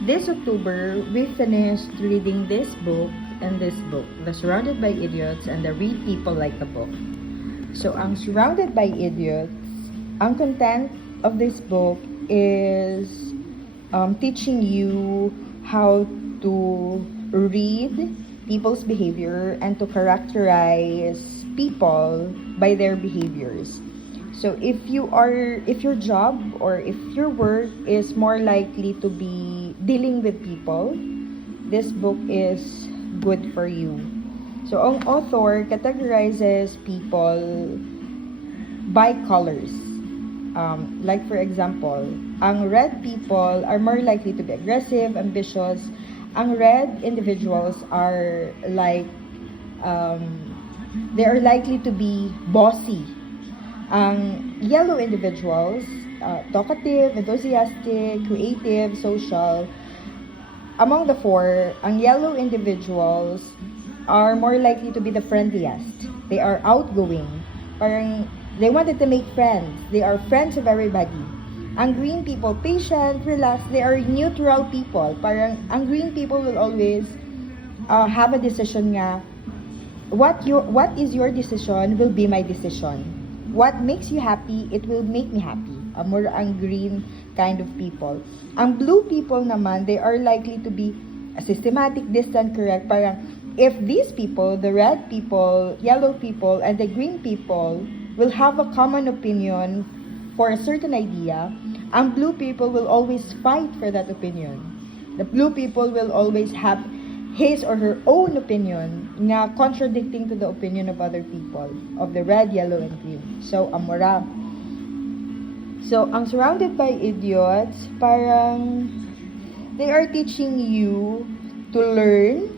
This October, we finished reading this book and this book, The Surrounded by Idiots and The Read People Like a Book. So, ang Surrounded by Idiots, ang content of this book is teaching you how to read people's behavior and to characterize people by their behaviors. So if your job or if your work is more likely to be dealing with people, this book is good for you. So ang author categorizes people by colors. Like for example, ang red people are more likely to be aggressive, ambitious. Ang red individuals are like they are likely to be bossy. Ang yellow individuals, talkative, enthusiastic, creative, social. Among the four, ang yellow individuals are more likely to be the friendliest. They are outgoing. Parang they wanted to make friends. They are friends of everybody. Ang green people, patient, relaxed. They are neutral people. Parang ang green people will always have a decision nga, what is your decision will be my decision. What makes you happy, it will make me happy. More ang green kind of people. Ang blue people naman, they are likely to be systematic, distant, correct. Parang, if these people, the red people, yellow people, and the green people will have a common opinion for a certain idea, ang blue people will always fight for that opinion. The blue people will always have his or her own opinion na contradicting to the opinion of other people, of the red, yellow, and green. So, amora. So, ang Surrounded by Idiots, parang they are teaching you to learn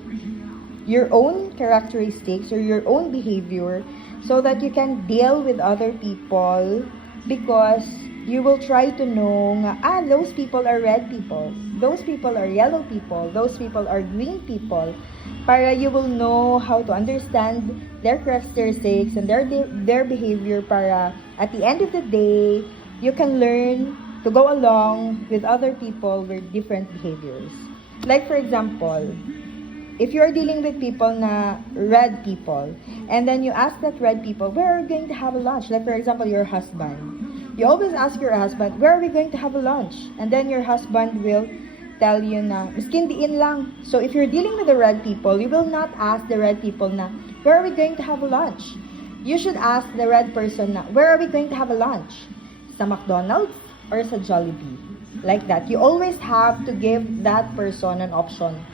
your own characteristics or your own behavior so that you can deal with other people, because you will try to know nga, those people are red people, those people are yellow people, those people are green people, para you will know how to understand their characteristics and their behavior, para at the end of the day, you can learn to go along with other people with different behaviors. Like for example, if you are dealing with people na red people, and then you ask that red people, where are we going to have a lunch? Like for example, your husband. You always ask your husband, where are we going to have a lunch? And then your husband will tell you na, miskin diin lang. So if you're dealing with the red people, you will not ask the red people na, where are we going to have a lunch? You should ask the red person na, where are we going to have a lunch? Sa McDonald's or sa Jollibee? Like that. You always have to give that person an option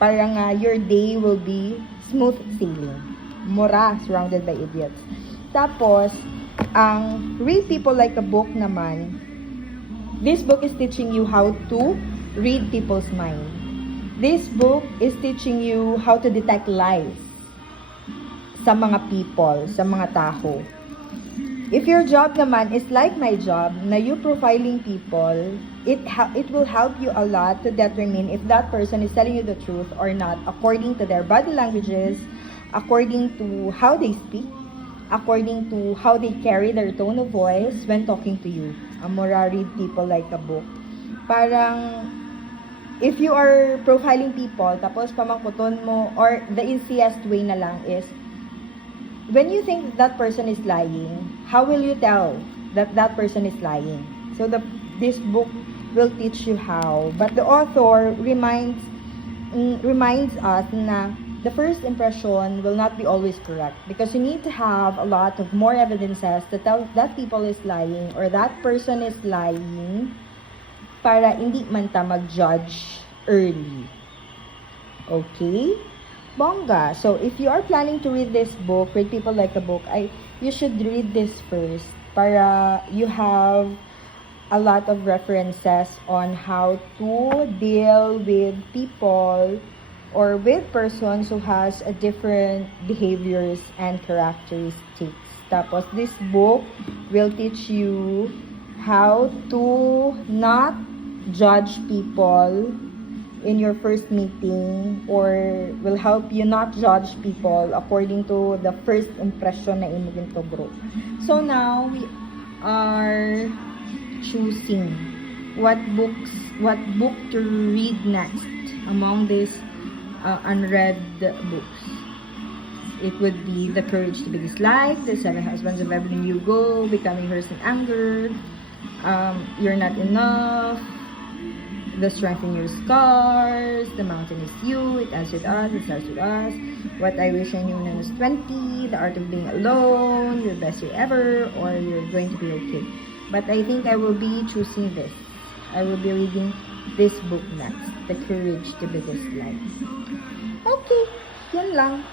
para nga your day will be smooth sailing. Mora, Surrounded by Idiots. Tapos, ang Read People Like a Book naman, this book is teaching you how to read people's mind. This book is teaching you how to detect lies sa mga people, sa mga tao. If your job naman is like my job, na you profiling people, it will help you a lot to determine if that person is telling you the truth or not, according to their body languages, according to how they speak, according to how they carry their tone of voice when talking to you. Amora, Read People Like a Book. Parang, if you are profiling people, tapos pamangkuton mo, or the easiest way na lang is, when you think that person is lying, how will you tell that that person is lying? So this book will teach you how. But the author reminds us na the first impression will not be always correct, because you need to have a lot of more evidences to tell that people is lying or that person is lying para hindi man ta mag-judge early. Okay? Bongga. So, if you are planning to read this book, Read People Like a Book, you should read this first para you have a lot of references on how to deal with people or with persons who has a different behaviors and characteristics. Tapos, this book will teach you how to not judge people in your first meeting, or will help you not judge people according to the first impression na imo ginto group. So now we are choosing what book to read next among these unread books. It would be The Courage to Be Disliked, The Seven Husbands of Evelyn Hugo, Becoming Hers in Anger, You're Not Enough, The Strength in Your Scars, The Mountain is You, It Ends With Us, It Starts With Us, What I Wish I Knew When I Was 20, The Art of Being Alone, Your Best Year Ever, or You're Going to Be Okay. But I think I will be choosing this. I will be reading this book next, The Courage to Be Disliked. Okay, yan lang.